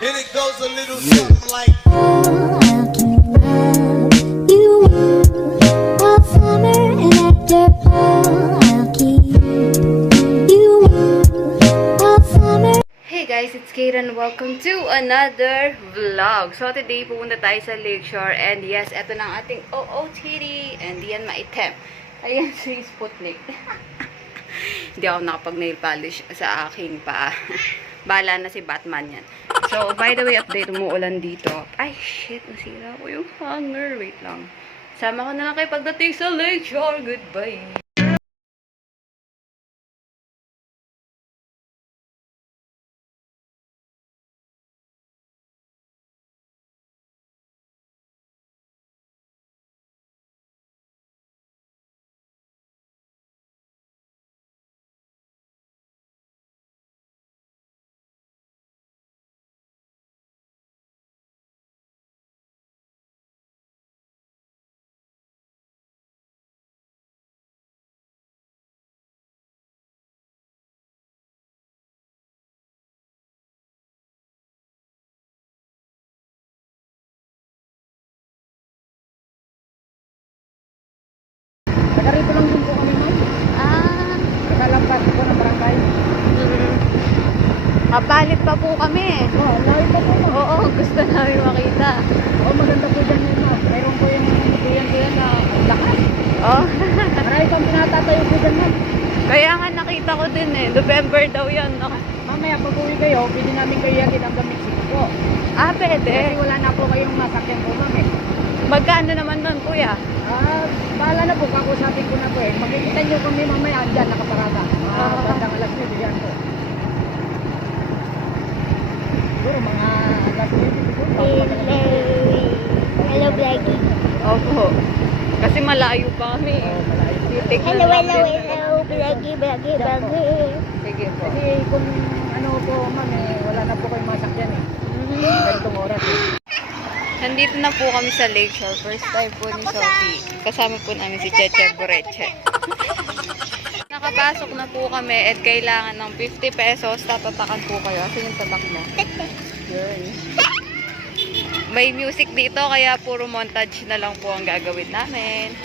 And it goes a little something like. Hey guys, it's Karen. Welcome to another vlog. So today pupunta tayo sa Lakeshore and yes, eto na ang ating OOTD and yan maitem. Ayan si Sputnik. Hindi ako nakapag-nail polish sa aking paa. Bahala na si Batman yan. So by the way, update, umuulan dito. Ay shit, nasira ko yung hanger. Wait lang. Sama ko na lang kayo pagdating sa Lakeshore. Goodbye. Taga-rito lang din po kami, ma'am. Ah, Nakalampas po ng barangay. kapalit pa po kami. Oh, layo pa po, ma'am. Oo, gusto namin makita. Oh, maganda po dyan yun, ma'am. Mayroon po yung duyan-duyan na lakas. Oh. Marami pang pinatatayo po dyan, ma'am. Kaya nga nakita ko din eh. November daw yan. No? Mamaya pag uwi kayo, pwede namin kayo yagid hanggang Mexico po. Ah, Kasi pwede. wala na po kayong masakyan po, ma'am eh. Magkano naman nun, kuya? Bahala na po, kakusapin ko na po eh. Makikita nyo kami mamaya, andyan, nakaparada. Ah. Bandang alas 9, yan po. Siguro mga alas 9, siguro. Hello, Blackie. Opo. Kasi malayo pa kami. Oh, malayo. Titig na Hello, lang hello, din. hello, Blackie, Blackie, Blackie. Sige po. Kasi kung ano po, ma'am eh, wala na po kayong masakyan eh. Ganitong oras eh. Nandito na po kami sa Lakeshore. First time po ni Sophie. Kasama po namin si Cheche Boreche. Nakapasok na po kami at kailangan ng 50 pesos. Tatatakan po kayo. Kasi yung tatak mo. Yun. May music dito kaya puro montage na lang po ang gagawin namin.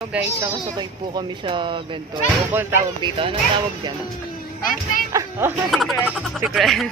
So guys, nakasakay po kami sa ganito. Ano ko tawag dito? Anong tawag dyan? Oh, secret. Secret.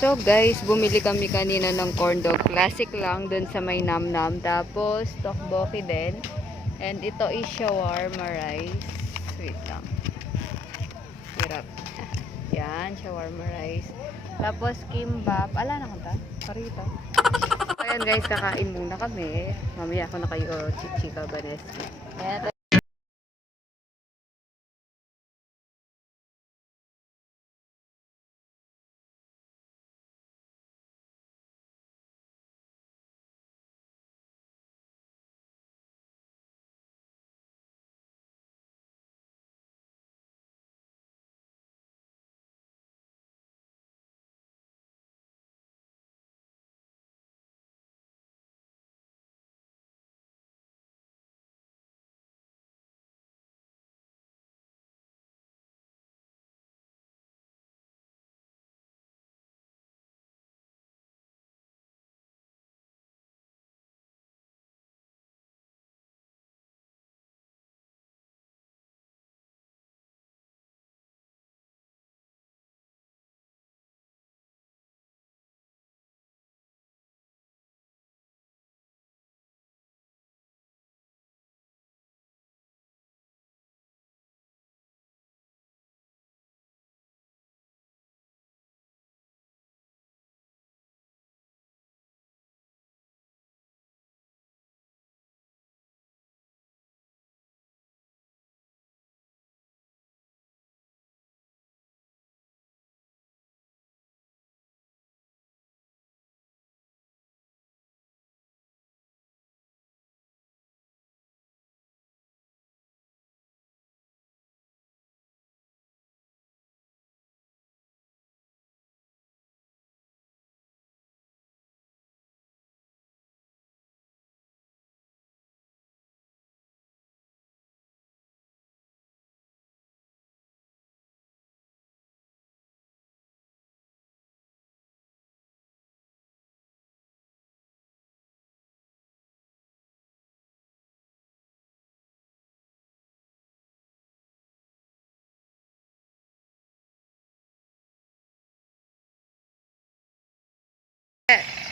So guys, bumili kami kanina ng corn dog. Classic lang dun sa may namnam. Tapos, tteokbokki din. And ito is shawarma rice. Wait lang. Hirap. Yan, shawarma rice. Tapos, kimbap. Ala na kanta? Parito. Ayan guys, kakain muna kami. Mamaya ako na kayo chichika baneski. Ayan.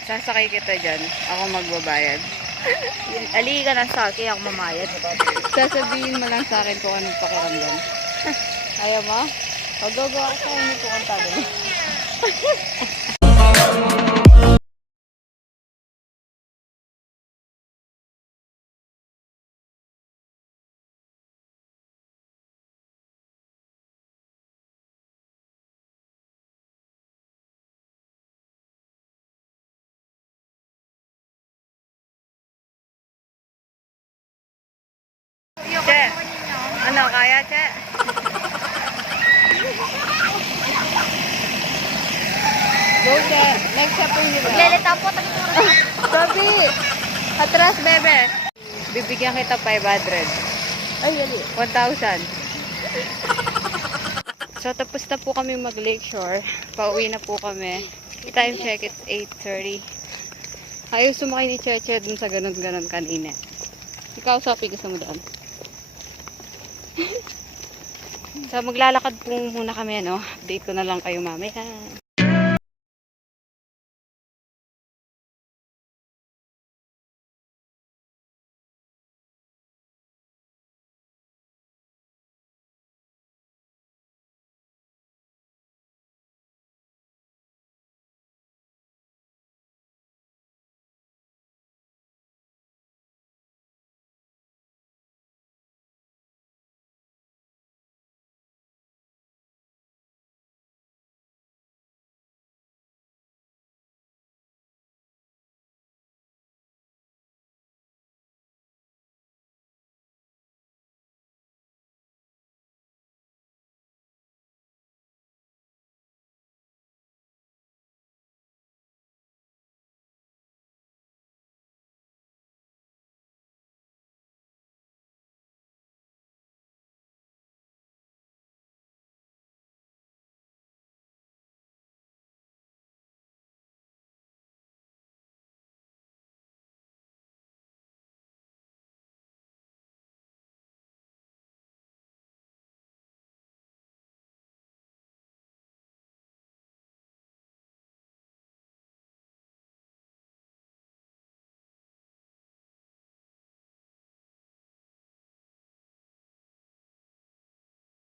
Sasakay kita dyan. Ako magbabayad. Ali ka na sa akin, ako mamayad. Sasabihin mo lang sa akin kung anong pakiramdam. Ayaw mo? Pag-gogo ako sa inyo po kanta doon. Che, ano, kaya, Che? Go, Che. Next step po yun. Lelita po, Sabi! Atras, bebe. Bibigyan kita 500. Ay, ali. 1,000. So, tapos na po kami mag-lakeshore. Pauwi na po kami. Time check, it's 8:30. Ayaw sumakay ni Cheche dun sa ganun-ganun kanina. Ikaw, Sophie, gusto mo doon? So, maglalakad po muna kami, ano? Update ko na lang kayo mamaya.